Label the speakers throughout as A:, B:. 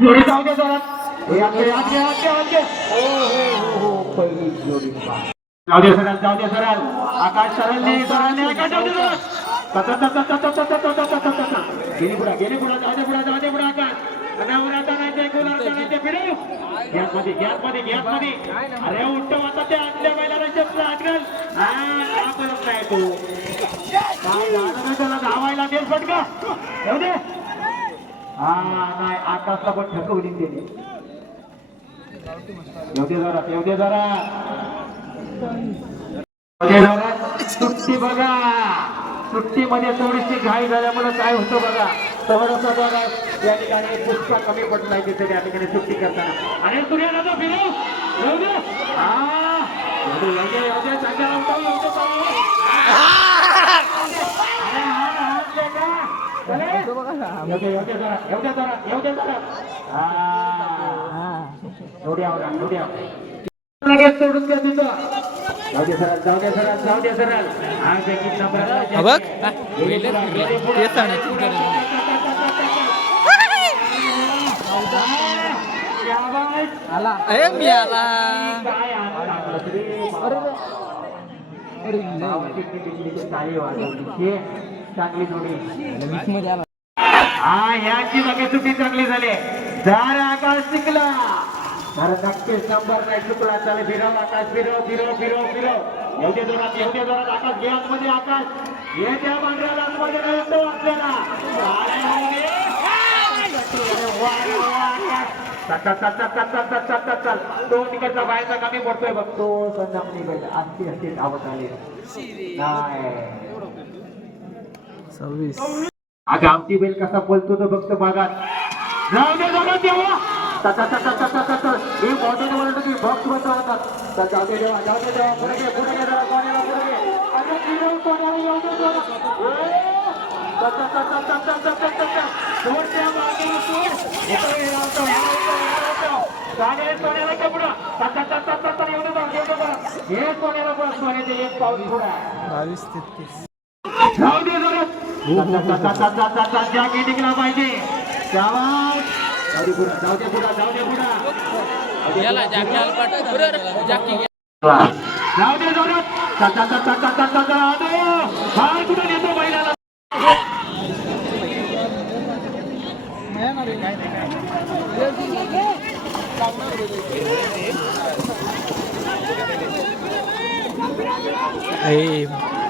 A: जोडी जाऊ दे जाऊ दे सरळ जाऊ दे सरळ आकाश सरळने सरळने आकाश जाऊ दे गेली पुढा गेली पुढा जाऊ दे पुढा जाऊ दे पुढा आकाश गॅसमध्ये गॅसमध्ये गॅसमध्ये अरे उठतो आता ते आतल्या बैलाला आजकाल हा करत नाही तो काय झालं त्याला धावायला देश पटका दे हा नाही आकाशला पण ठकवली त्याने. एवढे जरा एवढे जरा. सुट्टी बघा. सुट्टीमध्ये थोडीशी घाई झाल्यामुळे काय होतं बघा. थोडंसं बघा या ठिकाणी पुष्का कमी पडत नाही तिथे या ठिकाणी सुट्टी करताना. आणि सूर्याला तो फिरू? हा. एवढे सोडून द्या तिथं. जाऊ दे सरळ जाऊ दे सरळ जाऊ चांगली जोडी. हा याची बघे चुकी चांगली झाली. जर आकाश शिकला तर नक्कीच नंबर नाही चुकला. चला फिरव आकाश फिरव फिरव फिरव फिरव. एवढे जोरात एवढे जोरात. आकाश घे आतमध्ये आकाश. हे त्या पांढऱ्या आतमध्ये नव्हतं आपल्याला. अरे रे. अरे वा, रे वा, आकाश. चल, चल, चल, चल, चल, चल, चल, चल, चल. तो तिकडचा बाहेरचा कमी पडतोय बघ. तो धावत आली. नाही
B: सव्वीस.
A: आता आमची बैल कसा बोलतो तो फक्त बघा जाऊ तसा तसा तसा हे कोणाला तसा तसा तसा कपडा हे बस सोन्याचे एक पाऊस पुढे टिकला पाहिजे
B: याला जाकी अलपाट पुरर जाकी
A: जाऊ दे जाऊ दे चा चा चा चा चा चा चा हार कुठे नेतो बैलाला
B: ए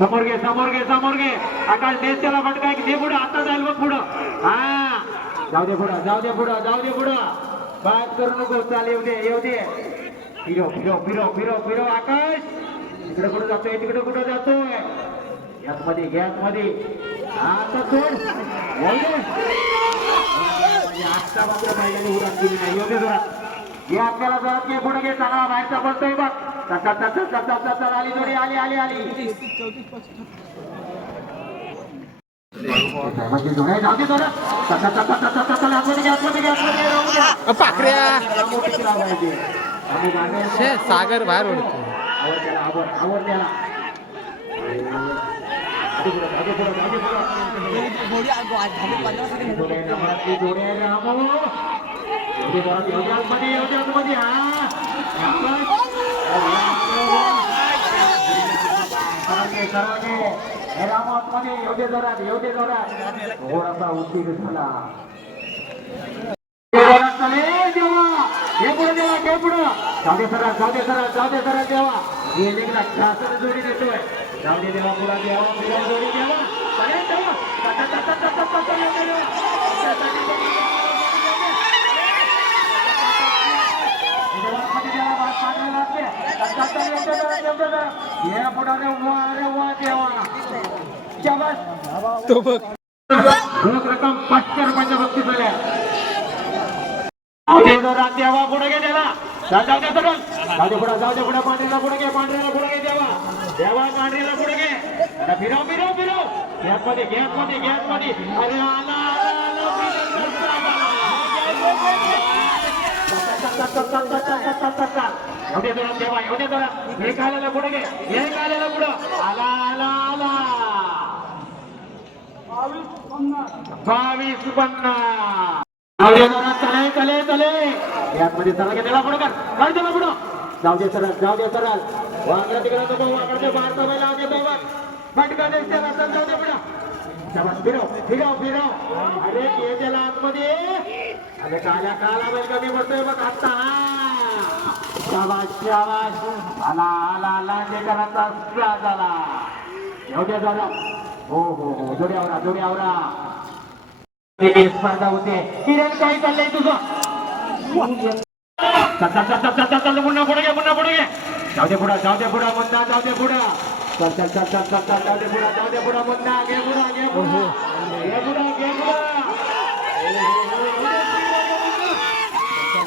A: समोर घे समोर घे समोर घे. आकाश देश त्याला फटकाय दे पुढं आता जाईल बघ पुढं. हा. जाऊ दे पुढं जाऊ दे पुढं जाऊ दे पुढं. बाग करू नको चाल येऊ दे येऊ दे. फिरो फिरो फिरो फिरो फिरो आकाश. तिकडे कुठं जातोय तिकडे कुठं जातोय? गॅसमध्ये गॅसमध्ये आता सोड येऊ मात्र पाहिजे उडान दिली नाही. येऊ दे जरा हे आपल्याला जरा घे पुढे घे चांगला बाहेरचा बसतोय बघ. आली जोडी आली आली आली
B: सागर बाहेर ओढतो
A: आवडल्या सर्वांनी रामात्माने योग्य दरात योग्य दरात घोडाचा उशीर झाला पुढे देवा हे पुढे जाऊ सरा जाऊ दे सरा जाऊ दे सरा देवा हे लेकरा शासन जोडी देतोय जाऊ दे देवा पुढे देवा पुढे जोडी देवा अरे देवा
B: तो बघ
A: रोख रक्कम पाचशे रुपयाच्या बक्षीस झाल्या देवा पुढे घे त्याला चल, जाऊ दे सगळं जाऊ दे पुढे जाऊ दे पुढे पांढरीला पुढे घे पांढरीला पुढे घे देवा देवा पांढरीला पुढे घे आता फिरव फिरव फिरव गॅसमध्ये गॅसमध्ये गॅसमध्ये अरे आला आला आला येऊ जोरात देवा येऊ जोरात एक आलेला पुढे घे. एक पुढं. आला आला आला. बावीस पन्नास. जाऊ दे चले चले चले. यामध्ये चला की त्याला पुढं कर. काय त्याला पुढं. जाऊ दे सरळ जाऊ दे सरळ. वाकडं तिकडे नको वाकडं भारता बैल लावते सोबत फटका दे त्याला चल जाऊ दे पुढं. फिरव फिरव फिरव. अरे ये त्याला आतमध्ये. अरे काल्या काला बैल कमी बसतोय बघ आता शाबाश शाबाश आला आला लांडेकरांचा स्ट्रास झाला येऊ दे झाला हो हो हो जोडी आवरा जोडी आवरा स्पर्धा होते किरण काय चाललंय तुझं चल चल चल चल चल चल पुढे घे पुन्हा पुढे घे जाऊ दे पुढं जाऊ दे पुढं मुन्ना जाऊ दे पुढं चल चल चल चल चल चल जाऊ दे जाऊ दे मुन्ना घे पुढं घे पुढं घे पुढं घे पुढं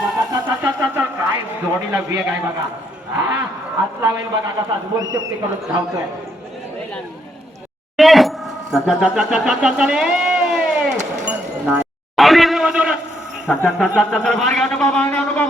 A: काय जोडीला वेग आहे बघा. हा हात लावेल बघा कसा वर चपटी करत धावतोय. नाही बाहेर घ्या बाबा